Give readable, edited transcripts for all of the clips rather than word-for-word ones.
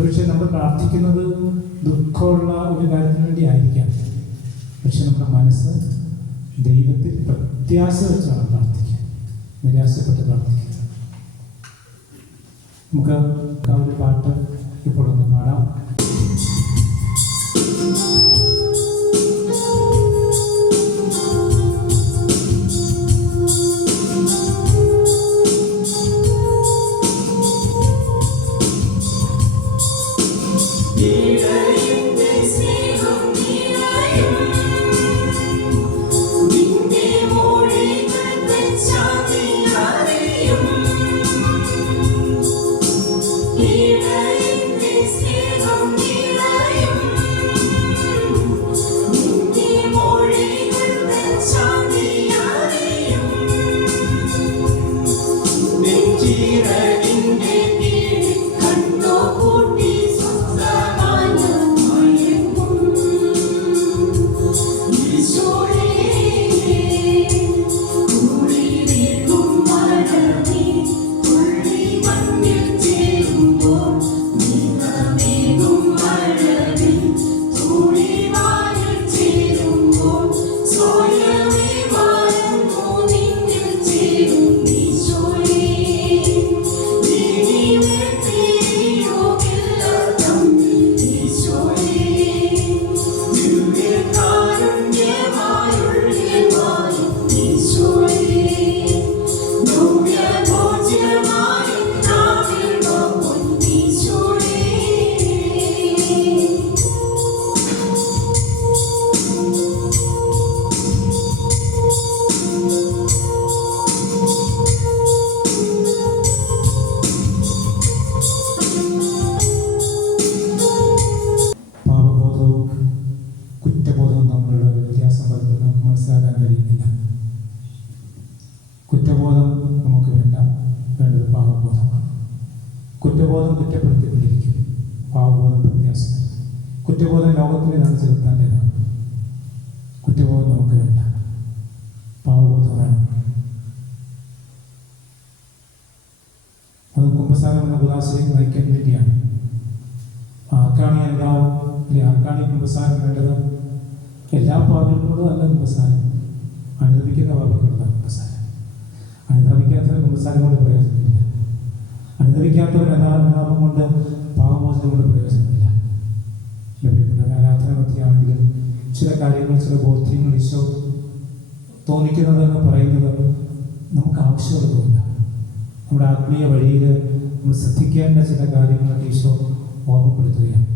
ഒരുപക്ഷെ നമ്മൾ പ്രാർത്ഥിക്കുന്നത് ദുഃഖമുള്ള ഒരു കാര്യത്തിന് വേണ്ടി ആയിരിക്കാം. പക്ഷെ നമ്മുടെ മനസ്സ് ദൈവത്തിൽ പ്രത്യാശ വെച്ചാണ് പ്രാർത്ഥിക്കുക, നിരാശപ്പെട്ട് പ്രാർത്ഥിക്കുക. നമുക്ക് ആ ഒരു പാട്ട് ഇപ്പോൾ ഒന്ന് പാടാം. കുറ്റബോധം നമുക്ക് വേണ്ട, വേണ്ടത് പാപബോധമാണ്. കുറ്റബോധം കുറ്റപ്പെടുത്തി പിടിക്കും, പാപബോധം പ്രത്യാസം. കുറ്റബോധം ലോകത്തിലേതാണ്, ചെലുത്താൻ്റെതാണ്. കുറ്റബോധം നമുക്ക് വേണ്ട, പാപബോധം വേണം. അത് കുമ്പസാരം എന്ന ഉദാസയിലേക്ക് നയിക്കാൻ വേണ്ടിയാണ്. ആർക്കാണ് എന്താവും അല്ലെ, ആർക്കാണ് ഈ കുമ്പസാരം വേണ്ടത്? എല്ലാ പാപികളോടും അല്ല കുമ്പസാരം, അനുദപിക്കുന്ന പാപികളോടാണ് കുമ്പസാരം. അനുദപിക്കാത്തവർ കുമ്പസാരം കൊണ്ട് പ്രയോജനമില്ല. അനുദപിക്കാത്തവർ അനുതാപം കൊണ്ട് പാപമോചനം കൊണ്ട് പ്രയോജനമില്ല. ലഭ്യപ്പെട്ട ആരാധന മധ്യയാണെങ്കിലും ചില കാര്യങ്ങൾ, ചില ബോധ്യങ്ങൾ ഈശോ തോന്നിക്കുന്നത് എന്ന് പറയുന്നത് നമുക്ക് ആവശ്യമുള്ളതുകൊണ്ട് നമ്മുടെ ആത്മീയ വഴിയിൽ നമ്മൾ ശ്രദ്ധിക്കേണ്ട ചില കാര്യങ്ങളൊക്കെ ഈശോ ഓർമ്മപ്പെടുത്തുകയാണ്.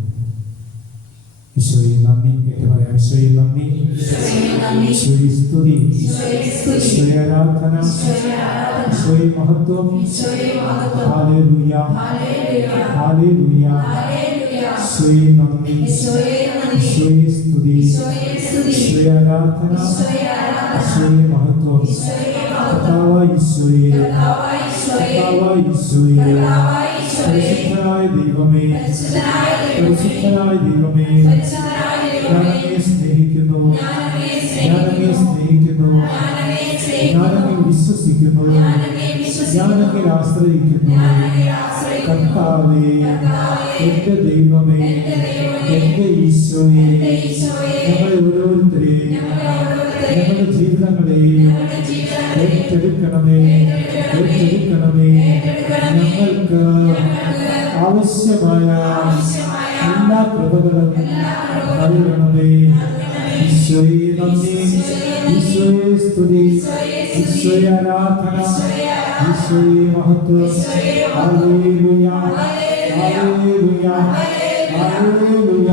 ഈശോയെ നന്ദി എന്ന് പറയാം. ഈശോയെ നന്ദി, ഈശോയെ സ്തുതി, ഈശോയെ ആരാധന, ഈശോയെ മഹത്വം. Hallelujah, hallelujah. ഈശോയെ നന്ദി, ഈശോയെ സ്തുതി, ഈശോയെ ആരാധന, ഈശോയെ മഹത്വം. കർത്താവായ ഈശോയെ, കർത്താവായ ഈശോയെ, പരിശുദ്ധനായ ദൈവമേ, പരിശുദ്ധനായ ദൈവമേ, ഞാനങ്ങയെ സ്നേഹിക്കുന്നു, ഞാനങ്ങയെ സ്നേഹിക്കുന്നു, ഞാനങ്ങയെ വിശ്വസിക്കുന്നു, ഞാനങ്ങയെ ആശ്രയിക്കുന്നു. കർത്താവേ, എൻ്റെ ദൈവമേ, എൻ്റെ ഈശോയെ, ഞങ്ങളെ ഓരോരുത്തരെയും ഞങ്ങളുടെ ജീവിതങ്ങളെയും ഏറ്റെടുക്കണമേ, ഏറ്റെടുക്കണമേ. ഞങ്ങൾക്ക് ആവശ്യമായ എല്ലാ കൃപകളും നൽകണമേ. ഈശോയെ നന്ദി, ഈശോയെ സ്തുതി, ഈശോയെ ആരാധന, ഈശോയെ മഹത്വം. Hallelujah, hallelujah, hallelujah.